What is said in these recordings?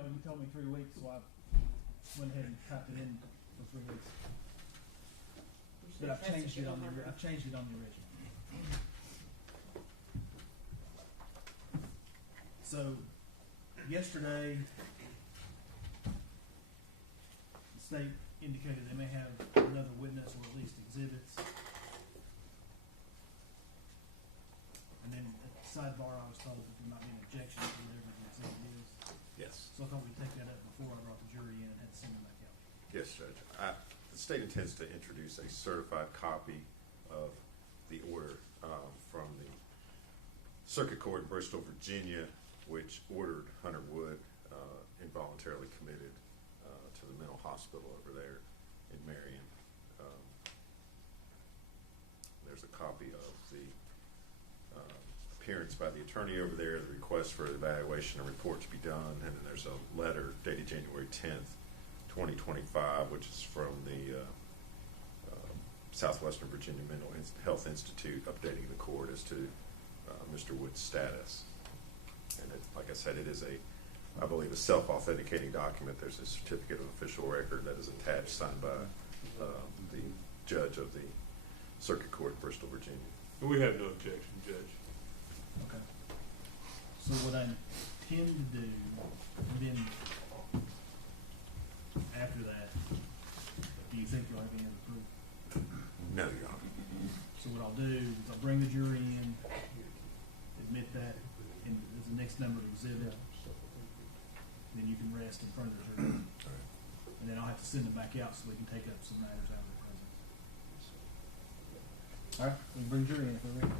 know, you told me 3 weeks, so I went ahead and typed it in for 3 weeks. But I've changed it on the original. So yesterday, the state indicated they may have another witness or at least exhibits. And then at the sidebar, I was told that there might be an objection to whatever the exhibit is. Yes. So I thought we'd take that up before I brought the jury in and had to send them back out. Yes, Judge. The state intends to introduce a certified copy of the order from the Circuit Court in Bristol, Virginia, which ordered Hunter Wood involuntarily committed to the mental hospital over there in Marion. There's a copy of the appearance by the attorney over there, the request for evaluation and report to be done, and then there's a letter dated January 10th, 2025, which is from the Southwestern Virginia Mental Health Institute updating the court as to Mr. Wood's status. And it, like I said, it is I believe, a self-authenticating document. There's a certificate of official record that is attached, signed by the judge of the Circuit Court in Bristol, Virginia. We have no objection, Judge. Okay. So what I intend to do, and then after that, do you think you'll have any other proof? No, Your Honor. So what I'll do is I'll bring the jury in, admit that, and as the next numbered exhibit, then you can rest in front of the jury. All right. And then I'll have to send them back out so we can take up some matters out of their presence. All right, we can bring the jury in if we're ready.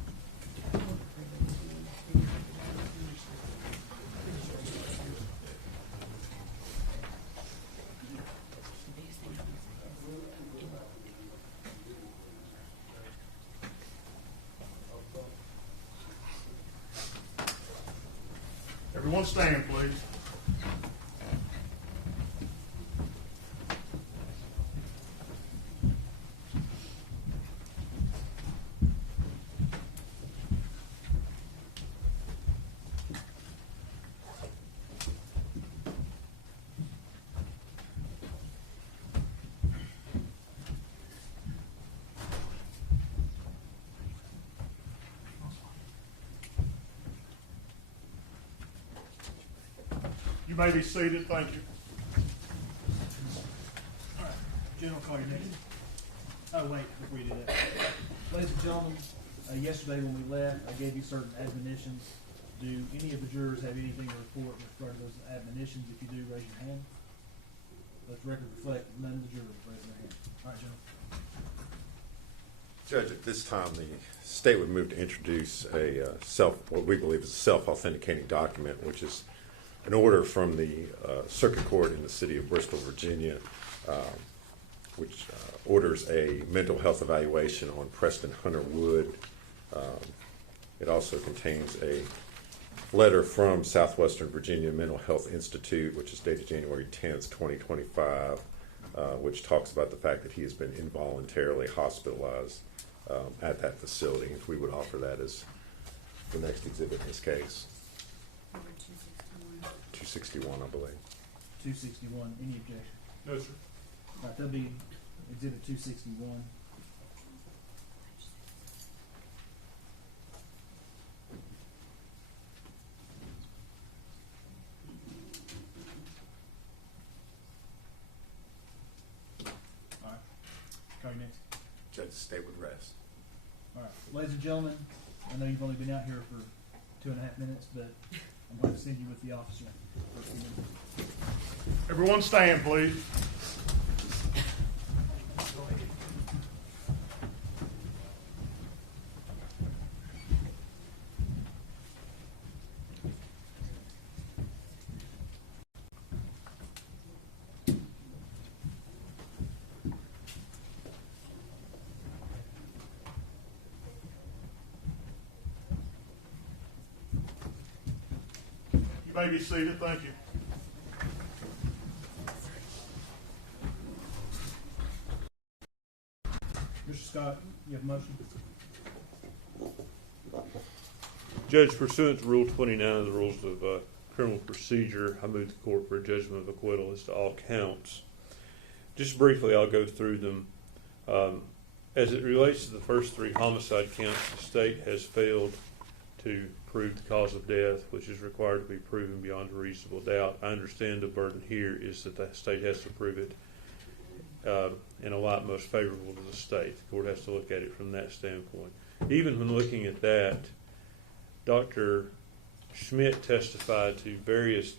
Everyone stand, please. You may be seated. Thank you. All right, Jen will call your name. Oh, wait, before you do that. Ladies and gentlemen, yesterday when we left, I gave you certain admonitions. Do any of the jurors have anything to report with regard to those admonitions? If you do, raise your hand. Let the record reflect none of the jurors raising their hand. All right, gentlemen. Judge, at this time, the state would move to introduce what we believe is a self-authenticating document, which is an order from the Circuit Court in the city of Bristol, Virginia, which orders a mental health evaluation on Preston Hunter Wood. It also contains a letter from Southwestern Virginia Mental Health Institute, which is dated January 10th, 2025, which talks about the fact that he has been involuntarily hospitalized at that facility. If we would offer that as the next exhibit in this case. 261, I believe. 261, any objection? No, sir. All right, that'll be exhibit 261. All right, call you next. Judge, the state would rest. All right, ladies and gentlemen, I know you've only been out here for 2.5 minutes, but I'm going to send you with the officer. Everyone stand, please. You may be seated. Thank you. Mr. Scott, you have a motion? Judge, pursuant to Rule 29 of the Rules of criminal procedure, I move the court for a judgment of acquittal as to all counts. Just briefly, I'll go through them. As it relates to the first three homicide counts, the state has failed to prove the cause of death, which is required to be proven beyond a reasonable doubt. I understand the burden here is that the state has to prove it in a light most favorable to the state. The court has to look at it from that standpoint. Even when looking at that, Dr. Schmidt testified to various,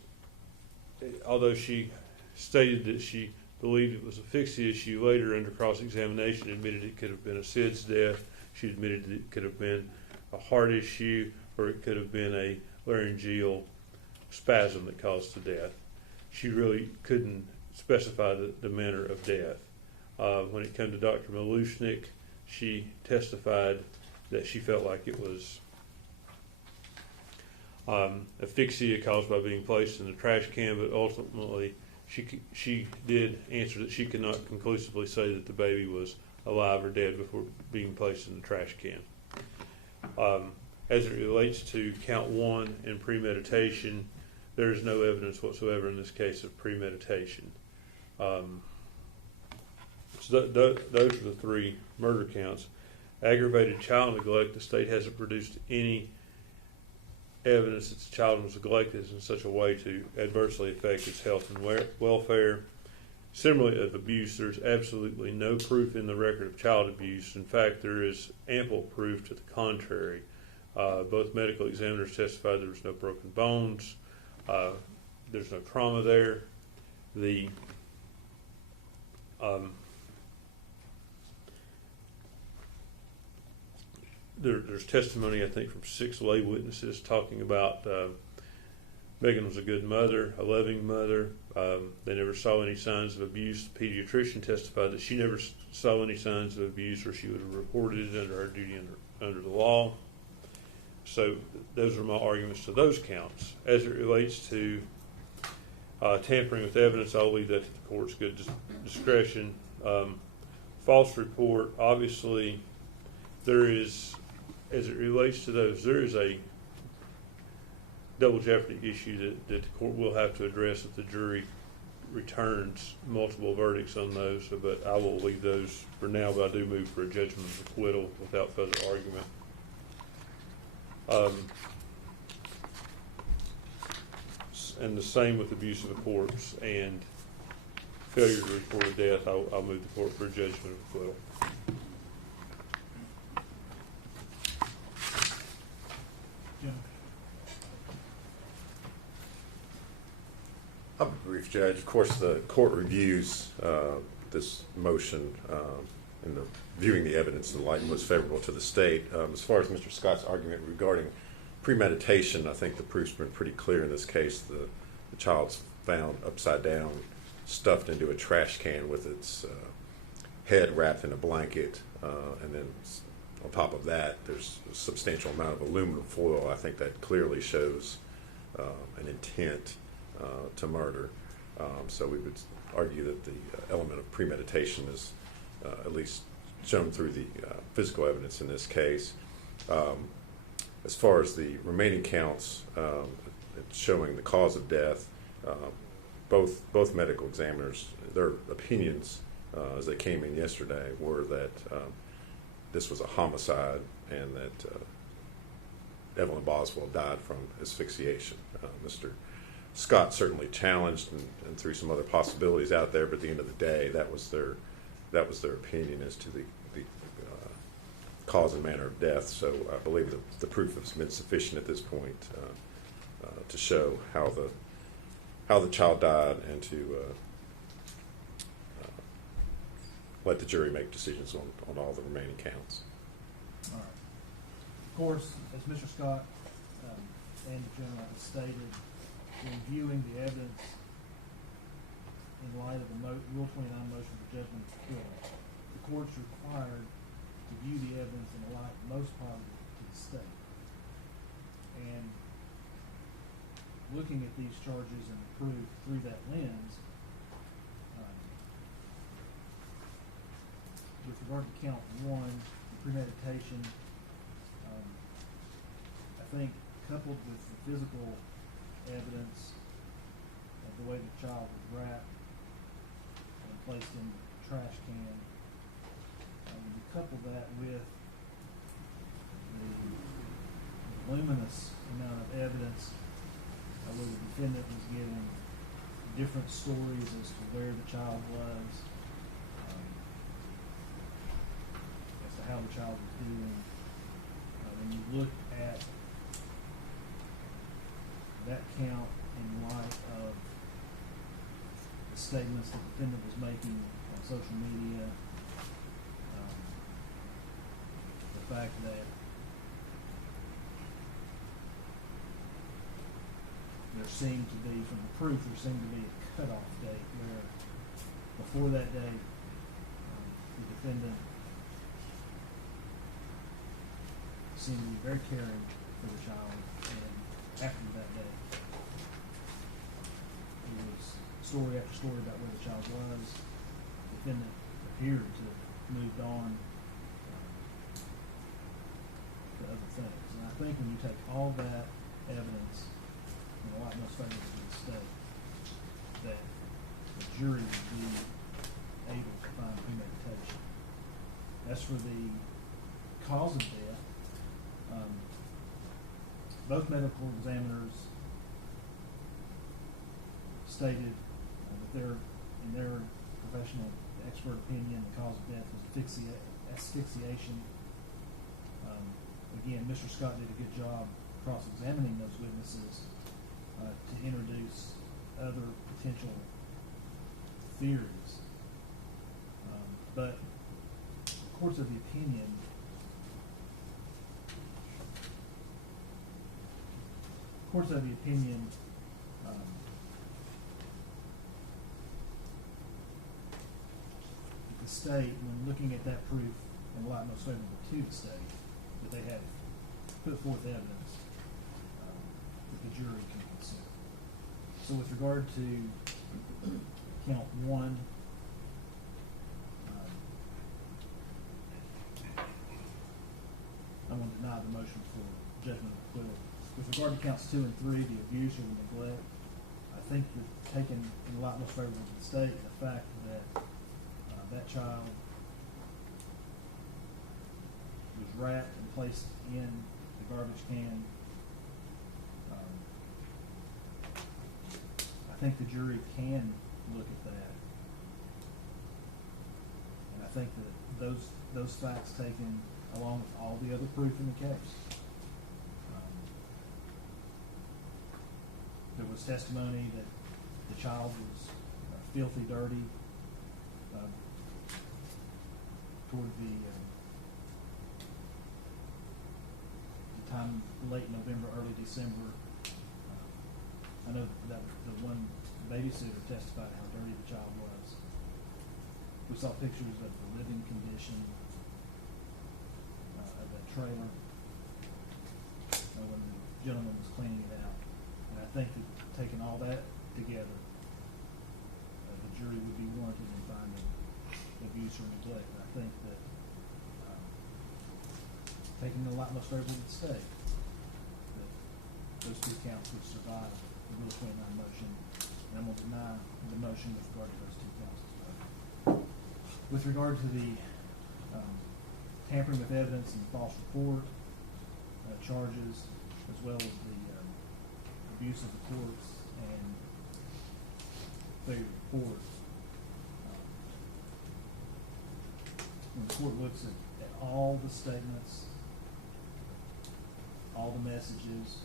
although she stated that she believed it was asphyxia, she later under cross-examination admitted it could have been a SIDS death. She admitted that it could have been a heart issue, or it could have been a laryngeal spasm that caused the death. She really couldn't specify the manner of death. When it came to Dr. Malushnik, she testified that she felt like it was asphyxia caused by being placed in the trash can, but ultimately she did answer that she could not conclusively say that the baby was alive or dead before being placed in the trash can. As it relates to count one and premeditation, there is no evidence whatsoever in this case of premeditation. So those are the three murder counts. Aggravated child neglect, the state hasn't produced any evidence that the child was neglected in such a way to adversely affect its health and welfare. Similarly, of abuse, there's absolutely no proof in the record of child abuse. In fact, there is ample proof to the contrary. Both medical examiners testified there was no broken bones. There's no trauma there. There's testimony, I think, from 6 lay witnesses talking about Megan was a good mother, a loving mother. They never saw any signs of abuse. The pediatrician testified that she never saw any signs of abuse, or she would have reported it under her duty under the law. So those are my arguments to those counts. As it relates to tampering with evidence, I'll leave that to the court's good discretion. False report, obviously, there is, as it relates to those, there is a double jeopardy issue that the court will have to address if the jury returns multiple verdicts on those, but I will leave those for now, but I do move for a judgment of acquittal without further argument. And the same with abuse of a corpse and failure to report a death. I'll move the court for a judgment of acquittal. Jim? I'll be brief, Judge. Of course, the court reviews this motion in the viewing the evidence in the light most favorable to the state. As far as Mr. Scott's argument regarding premeditation, I think the proof's been pretty clear in this case. The child's found upside down, stuffed into a trash can with its head wrapped in a blanket, and then on top of that, there's a substantial amount of aluminum foil. I think that clearly shows an intent to murder. So we would argue that the element of premeditation is at least shown through the physical evidence in this case. As far as the remaining counts, it's showing the cause of death. Both medical examiners, their opinions as they came in yesterday were that this was a homicide and that Megan Boswell died from asphyxiation. Mr. Scott certainly challenged and threw some other possibilities out there, but at the end of the day, that was their opinion as to the cause and manner of death. So I believe that the proof has been sufficient at this point to show how the child died and to let the jury make decisions on all the remaining counts. All right. Of course, as Mr. Scott and the general has stated, in viewing the evidence in light of the Rule 29 motion for judgment of acquittal, the court's required to view the evidence in the light most positive to the state. And looking at these charges and the proof through that lens, with regard to count one, the premeditation, I think coupled with the physical evidence of the way the child was wrapped and placed in the trash can. When you couple that with the voluminous amount of evidence where the defendant was giving different stories as to where the child was, as to how the child was doing. When you look at that count in light of the statements the defendant was making on social media, the fact that there seemed to be, from the proof, there seemed to be a cutoff date where before that date, the defendant seemed to be very caring for the child, and after that date, it was story after story about where the child was. The defendant appeared to have moved on to other things. And I think when you take all that evidence in the light most favorable to the state, that the jury would be able to find premeditation. As for the cause of death, both medical examiners stated that in their professional expert opinion, the cause of death was asphyxiation. Again, Mr. Scott did a good job cross-examining those witnesses to introduce other potential theories. But courts of the opinion the state, when looking at that proof in the light most favorable to the state, that they have put forth evidence that the jury can consider. So with regard to count one, I'm going to deny the motion for judgment of acquittal. With regard to counts 2 and 3, the abuse or the neglect, I think you're taking in the light most favorable to the state the fact that that child was wrapped and placed in the garbage can. I think the jury can look at that, and I think that those facts taken along with all the other proof in the case. There was testimony that the child was filthy, dirty toward the time late November, early December. I know that the one babysitter testified how dirty the child was. We saw pictures of the living condition of that trailer when the gentleman was cleaning it out. And I think that taking all that together, the jury would be warranted in finding abuse or neglect. And I think that taking the light most favorable to the state, that those two counts would survive the Rule 29 motion, and I'm going to deny the motion with regard to those two counts as well. With regard to the tampering with evidence and false report charges, as well as the abuse of the courts and failure to report, when the court looks at all the statements, all the messages,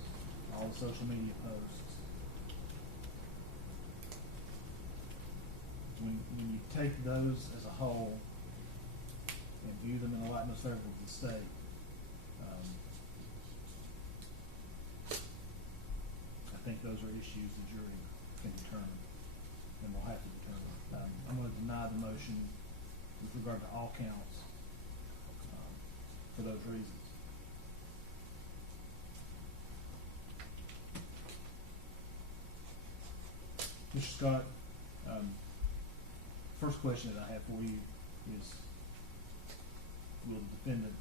all the social media posts, when you take those as a whole and view them in the light most favorable to the state, I think those are issues the jury can determine and will have to determine. I'm going to deny the motion with regard to all counts for those reasons. Mr. Scott, first question that I have for you is, will the defendant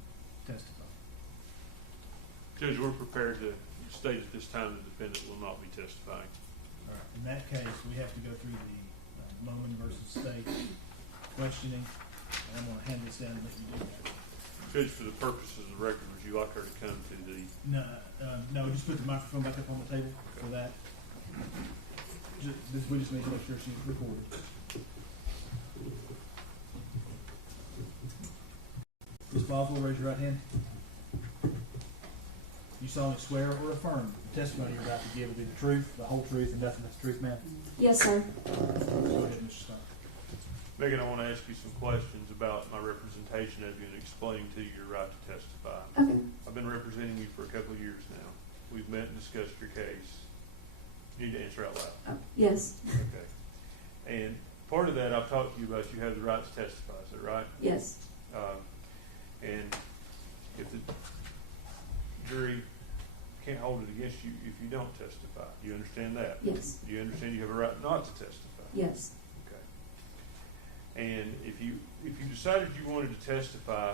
testify? Judge, we're prepared to state at this time the defendant will not be testifying. All right. In that case, we have to go through the Moman versus State questioning, and I'm gonna hand this down and let you do that. Judge, for the purposes of the record, would you like her to come to the, No, just put the microphone back up on the table for that. We just need to make sure she's recorded. Ms. Boswell, raise your right hand. You solemnly swear or affirm the testimony you're about to give will be the truth, the whole truth, and nothing but the truth, ma'am? Yes, sir. Go ahead, Mr. Stein. Megan, I want to ask you some questions about my representation of you and explain to you your right to testify. Okay. I've been representing you for a couple of years now. We've met and discussed your case. You need to answer out loud. Yes. Okay. And part of that, I've talked to you about you have the right to testify, is that right? Yes. And if the jury can't hold it against you if you don't testify, do you understand that? Yes. Do you understand you have a right not to testify? Yes. Okay. And if you decided you wanted to testify,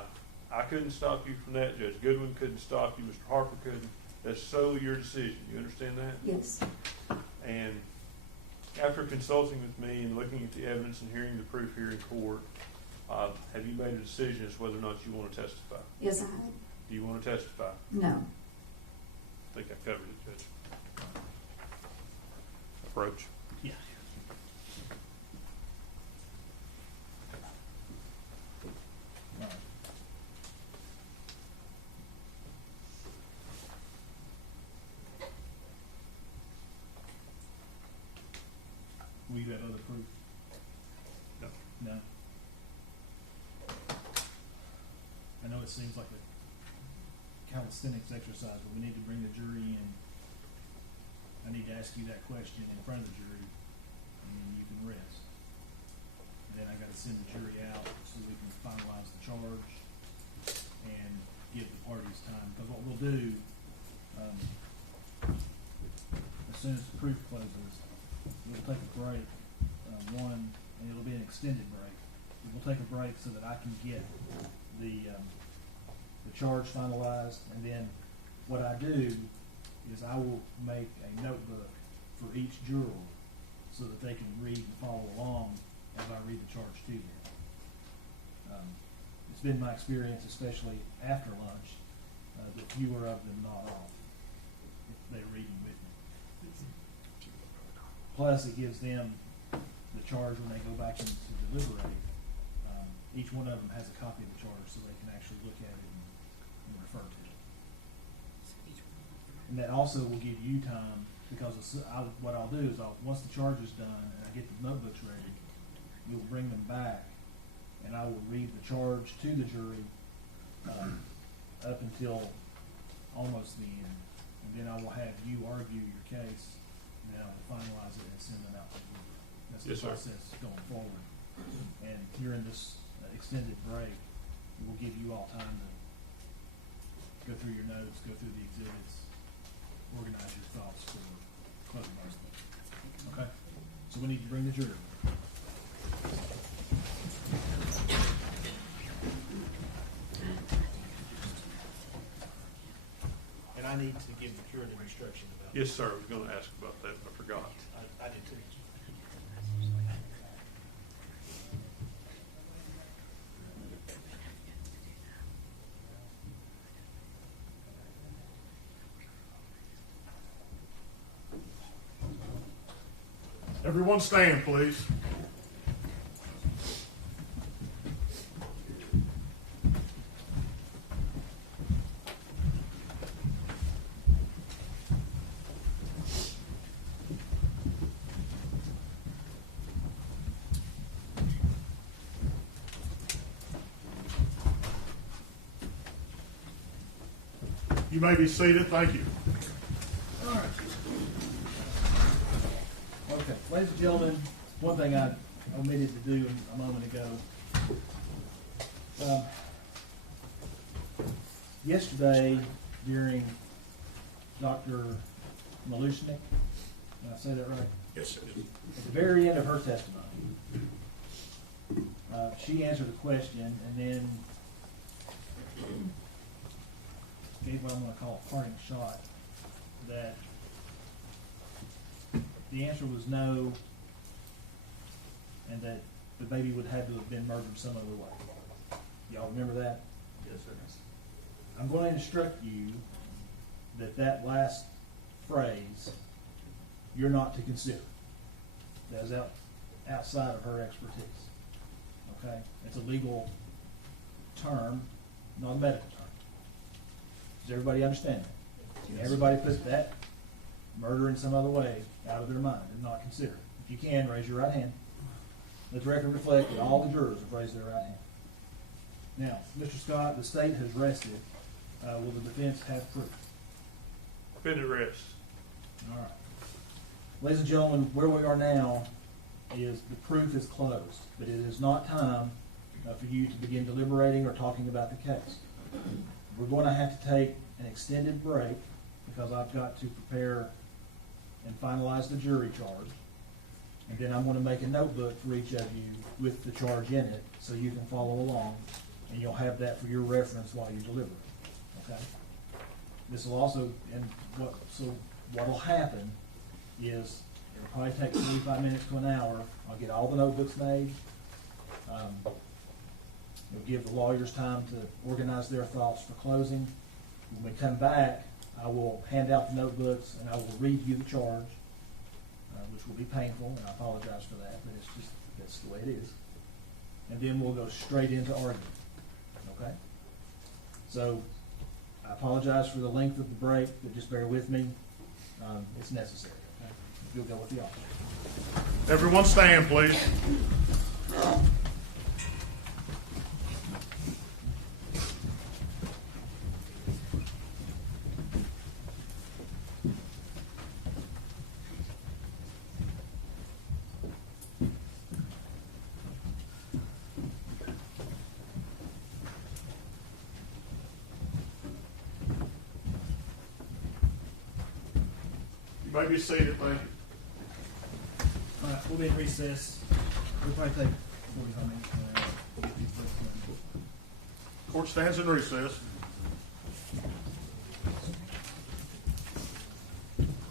I couldn't stop you from that. Judge Goodwin couldn't stop you. Mr. Harper couldn't. That's solely your decision. You understand that? Yes. And after consulting with me and looking at the evidence and hearing the proof here in court, have you made a decision as whether or not you want to testify? Yes, I have. Do you want to testify? No. I think I covered it, Judge. Approach. Yeah. All right. Will you have other proof? No. No? I know it seems like a calisthenics exercise, but we need to bring the jury in. I need to ask you that question in front of the jury, and then you can rest. And then I gotta send the jury out so we can finalize the charge and give the parties time, because what we'll do, as soon as the proof closes, we'll take a break, and it'll be an extended break. We'll take a break so that I can get the charge finalized, and then what I do is I will make a notebook for each juror so that they can read and follow along as I read the charge to them. It's been my experience, especially after lunch, that fewer of them nod off if they're reading with me. Plus, it gives them the charge when they go back in to deliberate. Each one of them has a copy of the charge so they can actually look at it and refer to it. And that also will give you time, because what I'll do is once the charge is done and I get the notebooks ready, we will bring them back and I will read the charge to the jury up until almost the end. And then I will have you argue your case, and then I will finalize it and send it out to you. That's the Yes, sir. process going forward. And during this extended break, we'll give you all time to go through your notes, go through the exhibits, organize your thoughts for closing argument. Okay? So we need to bring the jury. And I need to give the curative instruction about Yes, sir. I was going to ask about that, but I forgot. I did too. Everyone stand, please. You may be seated. Thank you. All right. Okay, ladies and gentlemen, one thing I omitted to do a moment ago. Yesterday, during Dr. Malushnik, did I say that right? Yes, sir. At the very end of her testimony, she answered a question, and then gave what I'm gonna call a parting shot, that the answer was no, and that the baby would have to have been murdered some other way. Y'all remember that? Yes, sir. I'm going to instruct you that that last phrase, you're not to consider. That is outside of her expertise. Okay? It's a legal term, not a medical term. Does everybody understand that? Yes. Everybody puts that murder in some other way out of their mind and not consider it. If you can, raise your right hand. Let the record reflect that all the jurors have raised their right hand. Now, Mr. Scott, the state has rested. Will the defense have proof? Been at rest. All right. Ladies and gentlemen, where we are now is the proof is closed, but it is not time for you to begin deliberating or talking about the case. We're going to have to take an extended break because I've got to prepare and finalize the jury charge. And then I'm going to make a notebook for each of you with the charge in it so you can follow along, and you'll have that for your reference while you deliberate. Okay? This will also, and what'll happen is it'll probably take 45 minutes to an hour. I'll get all the notebooks made. It'll give the lawyers time to organize their thoughts for closing. When we come back, I will hand out the notebooks and I will read you the charge, which will be painful, and I apologize for that, but that's the way it is. And then we'll go straight into argument. Okay? So I apologize for the length of the break, but just bear with me. It's necessary. Okay? If you'll go with the officer. Everyone stand, please. You may be seated, thank you. All right, we'll be in recess. We'll probably take 45 minutes. Court stands in recess.